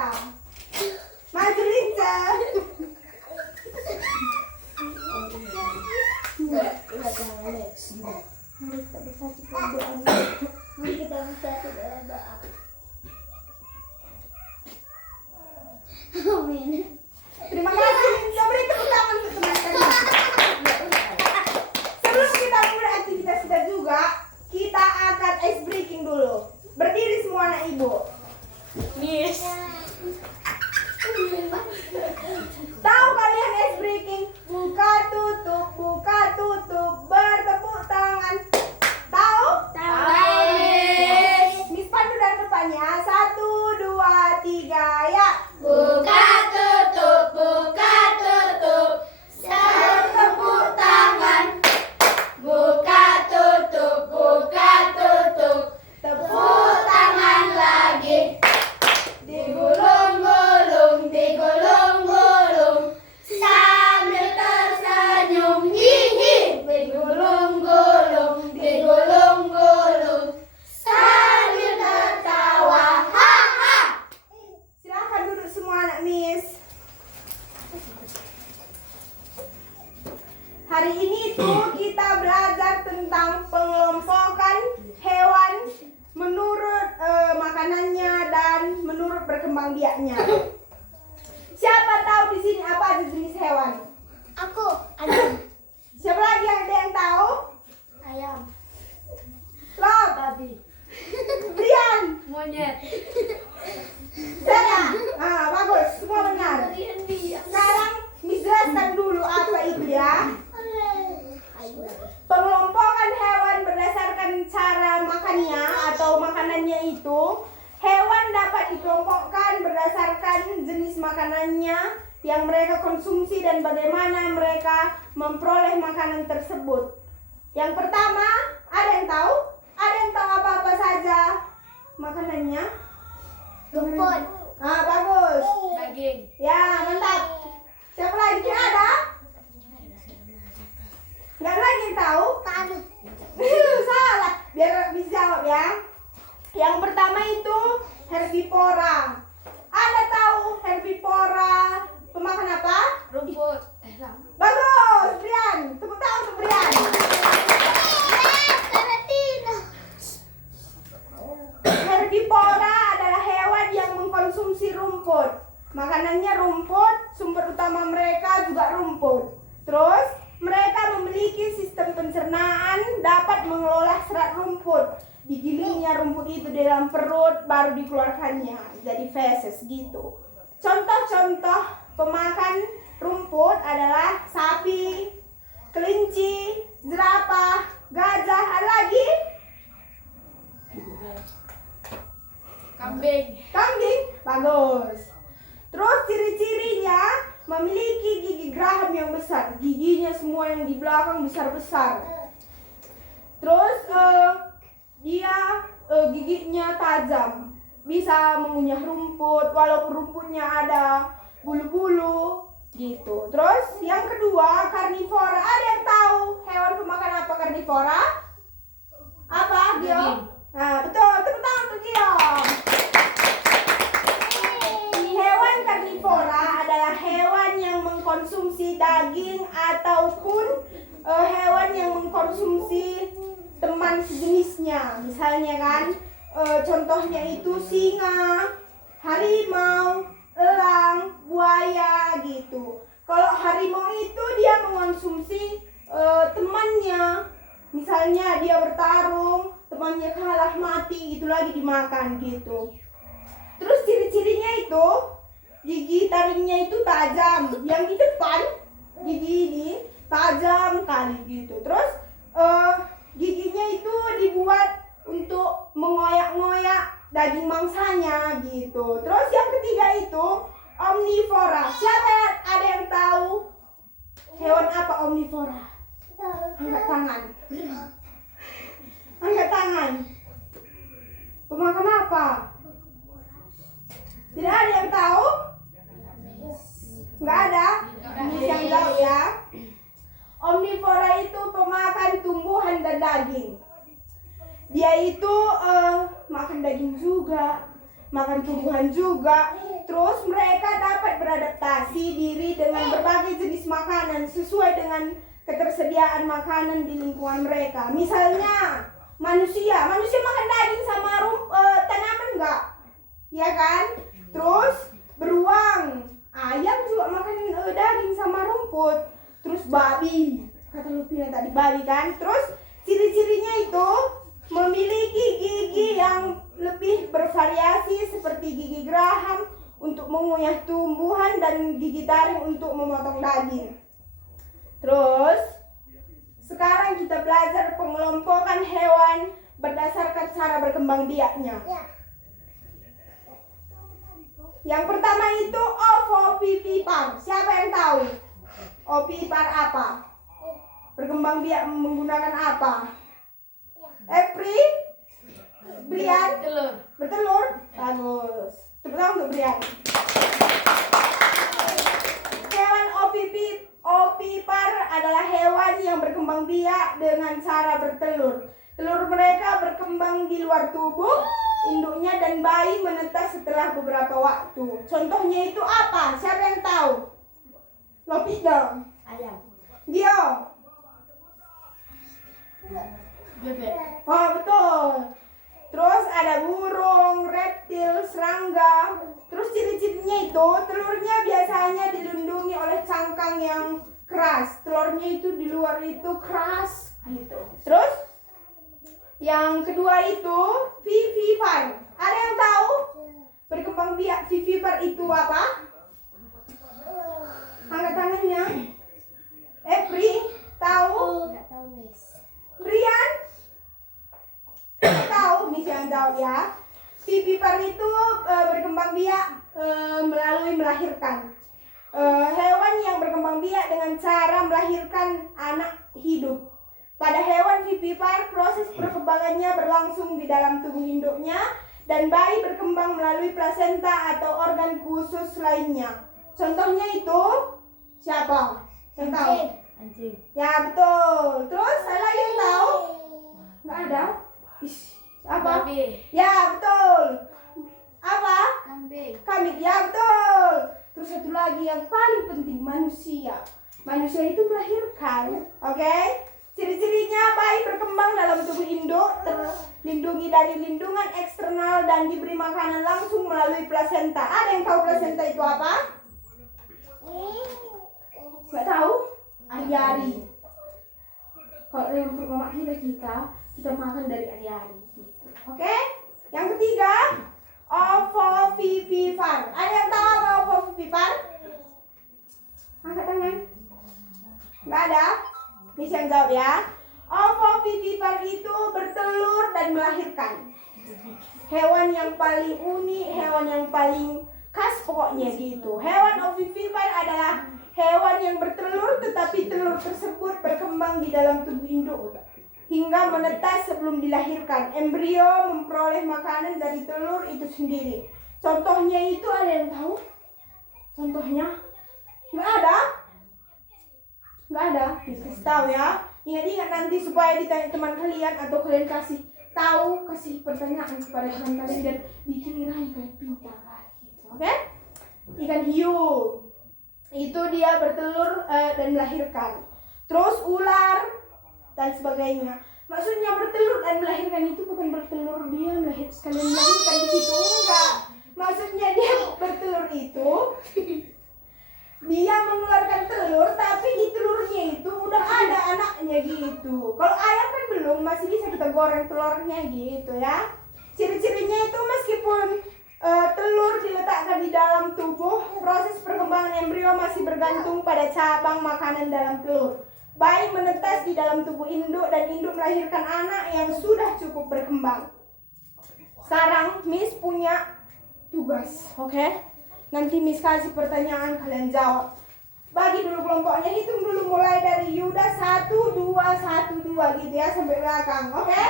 hitam. Maju Linca. Terima kasih Linca, beri tepuk tangan untuk teman-teman. Sebelum kita mulai aktivitas kita juga, kita akan ice breaking dulu. Berdiri semua anak ibu. Miss. Tahu kalian ice breaking? Buka tutup, bertepuk tangan. Tahu? Tahu, Miss. Miss pandu dan depannya. 1, 2, 3, ya. Buka tutup, bertepuk tangan. Buka tutup, tepuk tangan lagi. Digulung-gulung, sambil tersenyum, hihi. Digulung-gulung, sambil tertawa, haha. Silakan duduk semua anak Miss. Hari ini tuh kita belajar tentang pengelompokan hewan menurut makanannya dan menurut berkembangbiaknya. Siapa tahu di sini apa aja jenis hewan? Aku ayam. Siapa lagi ada yang tahu? Ayam. Lob, Babi. Brian, Monyet. saya. Bagus, semua benar. Sekarang Miss jelaskan dulu apa itu ya. Pengelompokan hewan berdasarkan cara makannya atau makanannya itu, hewan dapat dikelompokkan berdasarkan jenis makanannya yang mereka konsumsi dan bagaimana mereka memperoleh makanan tersebut. Yang pertama, ada yang tahu? Ada yang tahu apa-apa saja makanannya? Rumput. Bagus. Daging. Ya, mantap. Siapa lagi? Ada? Nggak lagi yang tahu? Tanah. Salah. Biar bisa jawab ya. Yang pertama itu herbivora. Ada tahu herbivora pemakan apa? Rumput. Bagus, Brian. Tepuk tangan untuk Brian. Herbivora adalah hewan yang mengkonsumsi rumput. Makanannya rumput, sumber utama mereka juga rumput. Terus, mereka memiliki sistem pencernaan, dapat mengelola serat rumput. Digilingnya rumput itu di dalam perut, baru dikeluarkannya. Jadi feses gitu. Contoh-contoh pemakan rumput adalah sapi, kelinci, jerapah, gajah, ada lagi? Kambing. Kambing, bagus. Terus ciri-cirinya memiliki gigi geraham yang besar. Giginya semua yang di belakang besar-besar. Terus dia giginya tajam. Bisa mengunyah rumput walaupun rumputnya ada bulu-bulu gitu. Terus yang kedua, karnivora. Ada yang tahu hewan pemakan apa karnivora? Apa, Gio? Nah, betul. Tepuk tangan untuk Gio. Hewan karnivora adalah hewan yang mengkonsumsi daging ataupun hewan yang mengkonsumsi teman sejenisnya. Misalnya kan, contohnya itu singa, harimau, elang, buaya gitu. Kalau harimau itu dia mengkonsumsi temannya. Misalnya dia bertarung, temannya kalah mati, itu lagi dimakan gitu. Terus ciri-cirinya itu gigi taringnya itu tajam. Yang di depan gigi ini tajam kali gitu. Terus giginya itu dibuat untuk mengoyak-ngoyak daging mangsanya gitu. Terus yang ketiga itu omnivora. Siapa ada yang tahu hewan apa omnivora? Angkat tangan. Angkat tangan. Pemakan apa? Tidak ada yang tahu? Nggak ada? Miss yang tahu ya. Omnivora itu pemakan tumbuhan dan daging. Dia itu makan daging juga, makan tumbuhan juga. Terus mereka dapat beradaptasi diri dengan berbagai jenis makanan sesuai dengan ketersediaan makanan di lingkungan mereka. Misalnya manusia makan daging sama tanaman enggak? Ya kan? Terus beruang, ayam juga makan daging sama rumput. Terus babi, kata Lupina tadi babi kan? Terus ciri-cirinya itu memiliki gigi yang lebih bervariasi seperti gigi geraham untuk mengunyah tumbuhan dan gigi taring untuk memotong daging. Terus sekarang kita belajar pengelompokan hewan berdasarkan cara berkembang biaknya. Yang pertama itu ovovivipar. Siapa yang tahu? Ovipar apa? Berkembang biak menggunakan apa? Epri? Brian? Bertelur? Bagus. Tepuk tangan untuk Brian. Hewan ovipar adalah hewan yang berkembang biak dengan cara bertelur. Telur mereka berkembang di luar tubuh induknya dan bayi menetas setelah beberapa waktu. Contohnya itu apa? Siapa yang tahu? Lopida. Ayam. Gio. Bebek. Oh betul. Terus ada burung, reptil, serangga. Terus ciri-cirinya itu telurnya biasanya dilindungi oleh cangkang yang keras. Telurnya itu di luar itu keras gitu. Terus yang kedua itu vivipar. Ada yang tahu? Berkembang biak vivipar itu apa? Angkat tangannya. Epri, tahu? Enggak tahu, Miss. Brian? Tahu, Miss yang jawab ya. Vivipar itu berkembang biak melalui melahirkan. Hewan yang berkembang biak dengan cara melahirkan anak hidup. Pada hewan vivipar, proses perkembangannya berlangsung di dalam tubuh induknya dan bayi berkembang melalui plasenta atau organ khusus lainnya. Contohnya itu siapa? Yang tahu? Anjing. Ya betul. Terus ada lagi yang tahu? Nggak ada? Apa? Babi. Ya betul. Apa? Kambing. Kambing. Ya betul. Terus satu lagi yang paling penting, manusia. Manusia itu melahirkan. Oke? Ciri-cirinya bayi berkembang dalam tubuh induk, terlindungi dari lindungan eksternal dan diberi makanan langsung melalui plasenta. Ada yang tahu plasenta itu apa? Nggak tahu? Ari-ari. Kalau yang mama kita makan dari ari-ari. Oke? Yang ketiga, ovovivipar. Ada yang tahu apa ovovivipar? Angkat tangan. Nggak ada? Miss yang jawab ya. Ovovivipar itu bertelur dan melahirkan. Hewan yang paling unik, hewan yang paling khas pokoknya gitu. Hewan ovovivipar adalah hewan yang bertelur tetapi telur tersebut berkembang di dalam tubuh induk hingga menetas sebelum dilahirkan. Embrio memperoleh makanan dari telur itu sendiri. Contohnya itu ada yang tahu? Contohnya? Nggak ada? Nggak ada? Kasih tahu ya. Ingat-ingat nanti supaya ditanya teman kalian atau kalian kasih tahu, kasih pertanyaan kepada teman kalian dan dikiranya kalian pintar gitu. Oke? Ikan hiu itu dia bertelur dan melahirkan. Terus ular dan sebagainya. Maksudnya bertelur dan melahirkan itu bukan bertelur dia sekalian melahirkan di situ, enggak. Maksudnya dia bertelur itu dia mengeluarkan telur tapi di telurnya itu udah ada anaknya gitu. Kalau ayam kan belum, masih bisa kita goreng telurnya gitu ya. Ciri-cirinya itu meskipun telur diletakkan di dalam tubuh, proses perkembangan embrio masih bergantung pada cabang makanan dalam telur. Bayi menetas di dalam tubuh induk dan induk melahirkan anak yang sudah cukup berkembang. Sekarang Miss punya tugas, oke? Nanti Miss kasih pertanyaan, kalian jawab. Bagi dulu kelompoknya, hitung dulu mulai dari Yuda 1, 2, 1, 2 gitu ya sampai belakang, oke?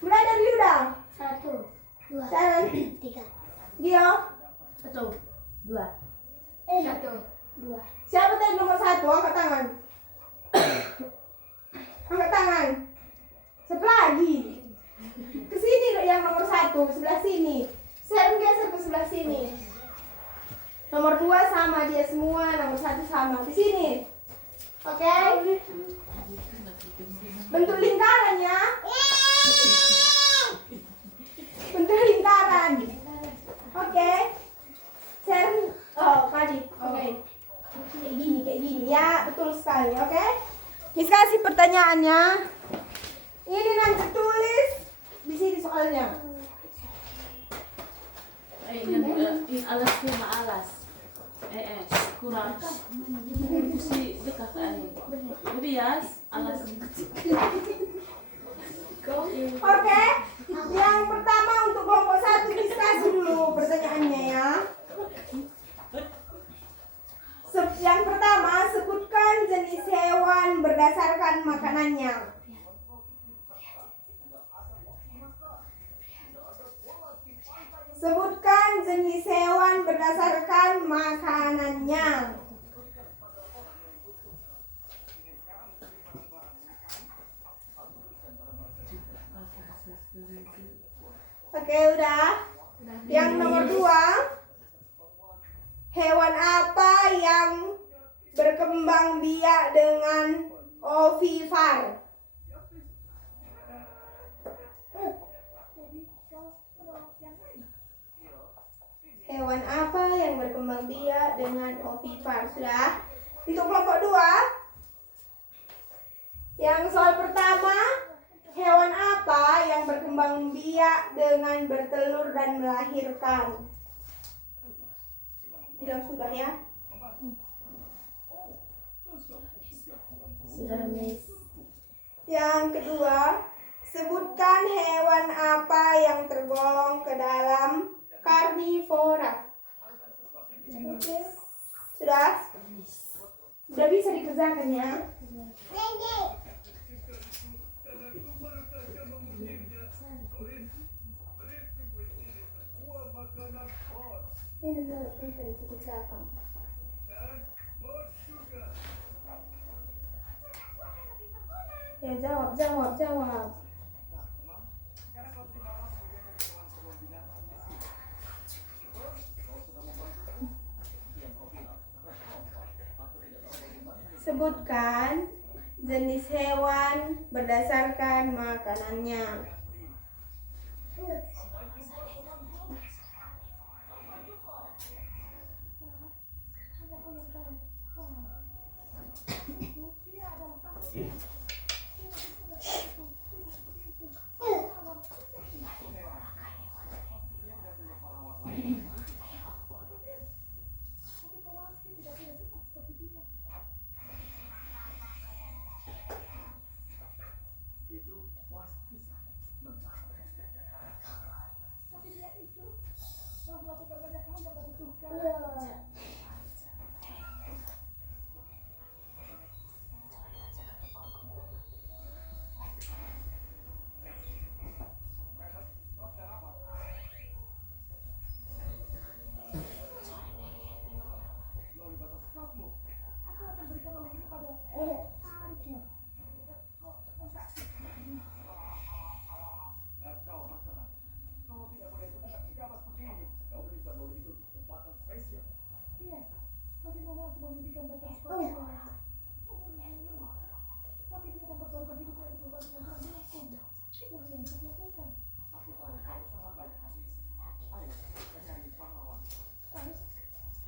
Mulai dari Yuda. 1, 2, Jalan. 3. Gio. 1, 2. 1, 2. Siapa tadi nomor 1? Angkat tangan. Angkat tangan. Sebelah lagi. Kesini yang nomor 1, sebelah sini. Saya geser ke sebelah sini. sama dia semua, nomor 1 sama di sini. Oke? Bentuk lingkaran ya. Bentuk lingkaran. Oke. Share. Oh, tadi. Oke. Kayak gini ya, betul sekali. Oke? Miss kasih pertanyaannya. Ini nanti tulis di sini soalnya. Ini alas sama alas. Kurang. Mesti dekat air. Bias alas. Oke. Yang pertama untuk kelompok 1 Miss kasih dulu pertanyaannya ya. Yang pertama, sebutkan jenis hewan berdasarkan makanannya. Sebutkan jenis hewan berdasarkan makanannya. Oke, udah. Yang nomor 2, hewan apa yang berkembang biak dengan ovivar? Hewan apa yang berkembang biak dengan ovivar? Sudah? Untuk kelompok 2, yang soal pertama, hewan apa yang berkembang biak dengan bertelur dan melahirkan? Bilang sudah ya. Sudah, Miss. Yang kedua, sebutkan hewan apa yang tergolong ke dalam karnivora. Oke. Sudah? Sudah bisa dikerjakan ya? Ini bisa dikerjakan. Ya, jawab. Sebutkan jenis hewan berdasarkan makanannya.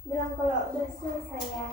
Bilang kalau udah selesai ya.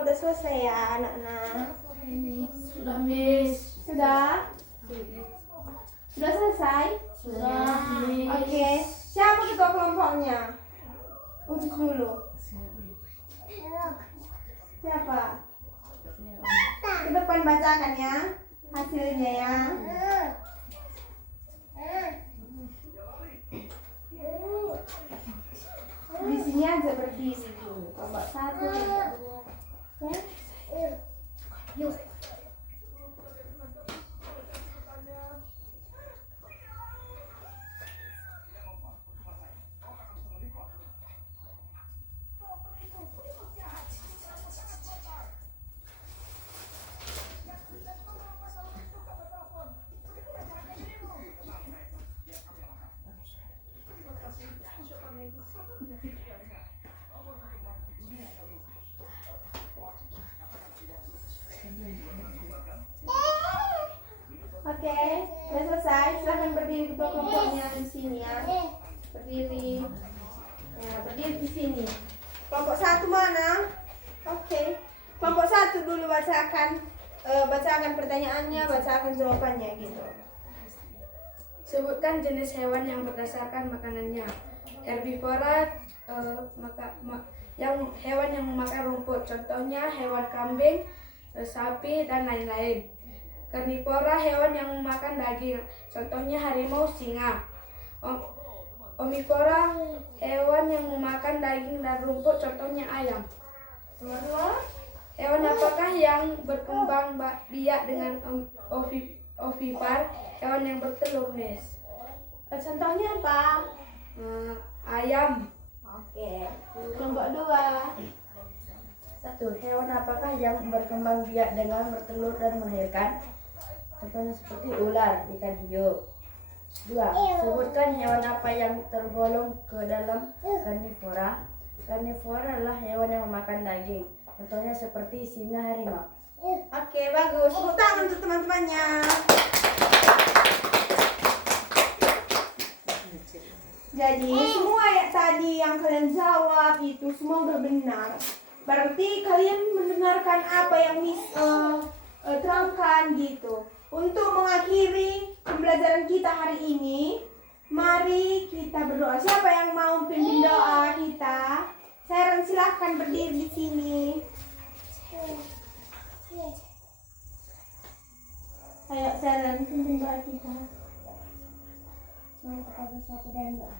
semua udah selesai ya anak-anak? Sudah, Miss. Sudah? Sudah selesai? Sudah, Miss. Oke. Siapa ketua kelompoknya? Utus dulu. Siapa? Ke depan bacakan ya hasilnya ya. Di sini aja berdiri dulu. Kelompok 1, kelompok 2. Ya. Yuk. Oke, udah selesai. Silahkan berdiri ketua kelompoknya di sini ya. Berdiri. Ya, berdiri di sini. Kelompok 1 mana? Oke. Kelompok 1 dulu bacakan bacakan pertanyaannya, bacakan jawabannya gitu. Sebutkan jenis hewan yang berdasarkan makanannya. Herbivora, yang hewan yang memakan rumput. Contohnya hewan kambing, sapi, dan lain-lain. Karnivora, hewan yang memakan daging. Contohnya harimau, singa. Omnivora, hewan yang memakan daging dan rumput. Contohnya ayam. Nomor 2. Hewan apakah yang berkembang biak dengan ovipar? Hewan yang bertelur, Miss. Contohnya apa? Ayam. Oke. Kelompok 2. 1. Hewan apakah yang berkembang biak dengan bertelur dan melahirkan? Contohnya seperti ular, ikan hiu. 2. Sebutkan hewan apa yang tergolong ke dalam karnivora. Karnivora adalah hewan yang memakan daging. Contohnya seperti singa, harimau. Oke, bagus. Tepuk tangan untuk teman-temannya. Jadi semua ya tadi yang kalian jawab itu semua udah benar. Berarti kalian mendengarkan apa yang terangkan gitu. Untuk mengakhiri pembelajaran kita hari ini, mari kita berdoa. Siapa yang mau pimpin doa kita? Sharon, silahkan berdiri di sini. Ayo Sharon, pimpin doa kita. Kepada satu dan doa.